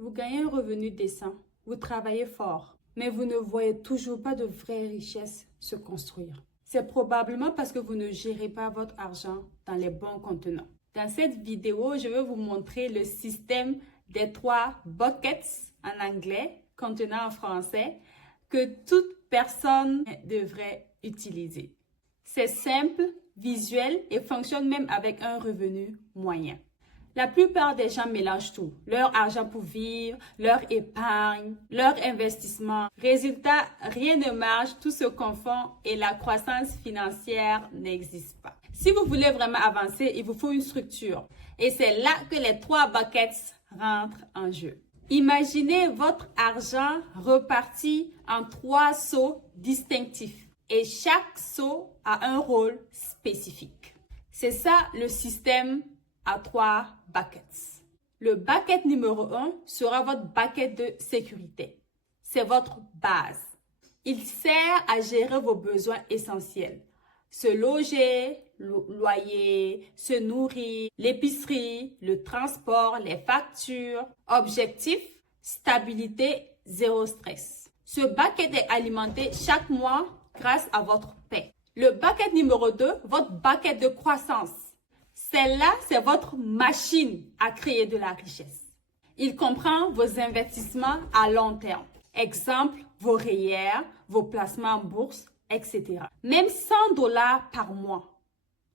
Vous gagnez un revenu décent, vous travaillez fort, mais vous ne voyez toujours pas de vraie richesse se construire. C'est probablement parce que vous ne gérez pas votre argent dans les bons contenants. Dans cette vidéo, je vais vous montrer le système des 3 buckets en anglais, contenant en français, que toute personne devrait utiliser. C'est simple, visuel et fonctionne même avec un revenu moyen. La plupart des gens mélangent tout, leur argent pour vivre, leur épargne, leur investissement. Résultat, rien ne marche, tout se confond et la croissance financière n'existe pas. Si vous voulez vraiment avancer, il vous faut une structure. Et c'est là que les 3 buckets rentrent en jeu. Imaginez votre argent reparti en 3 seaux distinctifs. Et chaque seau a un rôle spécifique. C'est ça le système à 3 buckets. Le bucket numéro 1 sera votre bucket de sécurité. C'est votre base. Il sert à gérer vos besoins essentiels. Se loger, loyer, se nourrir, l'épicerie, le transport, les factures. Objectif, stabilité, zéro stress. Ce bucket est alimenté chaque mois grâce à votre paie. Le bucket numéro 2, votre bucket de croissance. Celle-là, c'est votre machine à créer de la richesse. Il comprend vos investissements à long terme. Exemple, vos REER, vos placements en bourse, etc. Même 100 $ par mois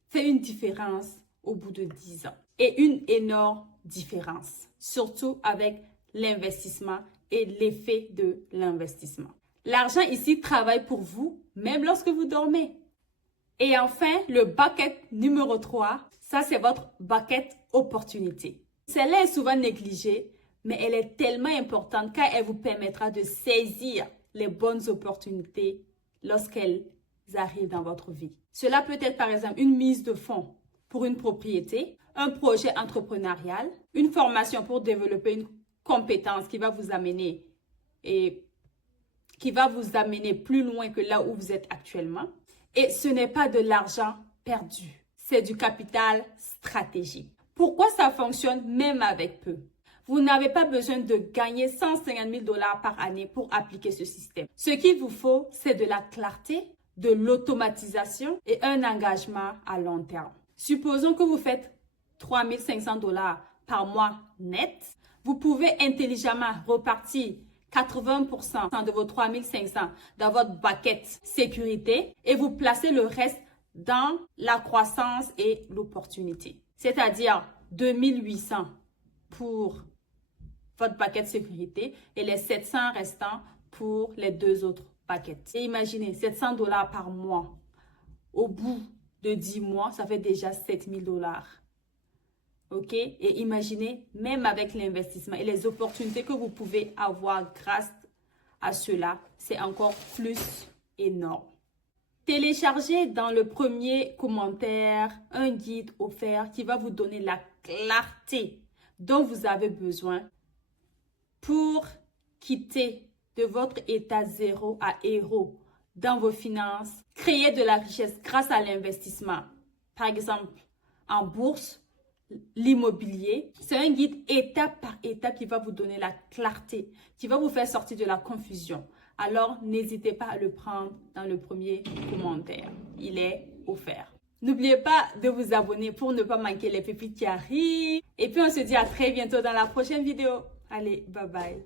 fait une différence au bout de 10 ans. Et une énorme différence, surtout avec l'investissement et l'effet de l'investissement. L'argent ici travaille pour vous, même lorsque vous dormez. Et enfin, le bucket numéro 3, ça c'est votre bucket opportunité. Celle-là est souvent négligée, mais elle est tellement importante car elle vous permettra de saisir les bonnes opportunités lorsqu'elles arrivent dans votre vie. Cela peut être par exemple une mise de fonds pour une propriété, un projet entrepreneurial, une formation pour développer une compétence qui va vous amener plus loin que là où vous êtes actuellement. Et ce n'est pas de l'argent perdu, c'est du capital stratégique. Pourquoi ça fonctionne même avec peu? Vous n'avez pas besoin de gagner 150 000 $ par année pour appliquer ce système. Ce qu'il vous faut, c'est de la clarté, de l'automatisation et un engagement à long terme. Supposons que vous faites 3 500 $ par mois net. Vous pouvez intelligemment repartir 80% de vos 3 500 dans votre bucket sécurité et vous placez le reste dans la croissance et l'opportunité. C'est-à-dire 2 800 pour votre bucket sécurité et les 700 restants pour les 2 autres buckets. Et imaginez, 700 $ par mois. Au bout de 10 mois, ça fait déjà 7 000 $. OK? Et imaginez, même avec l'investissement et les opportunités que vous pouvez avoir grâce à cela, c'est encore plus énorme. Téléchargez dans le premier commentaire un guide offert qui va vous donner la clarté dont vous avez besoin pour quitter de votre état zéro à héros dans vos finances, créer de la richesse grâce à l'investissement. Par exemple, en bourse, l'immobilier, c'est un guide étape par étape qui va vous donner la clarté, qui va vous faire sortir de la confusion. Alors, n'hésitez pas à le prendre dans le premier commentaire. Il est offert. N'oubliez pas de vous abonner pour ne pas manquer les pépites qui arrivent. Et puis, on se dit à très bientôt dans la prochaine vidéo. Allez, bye bye.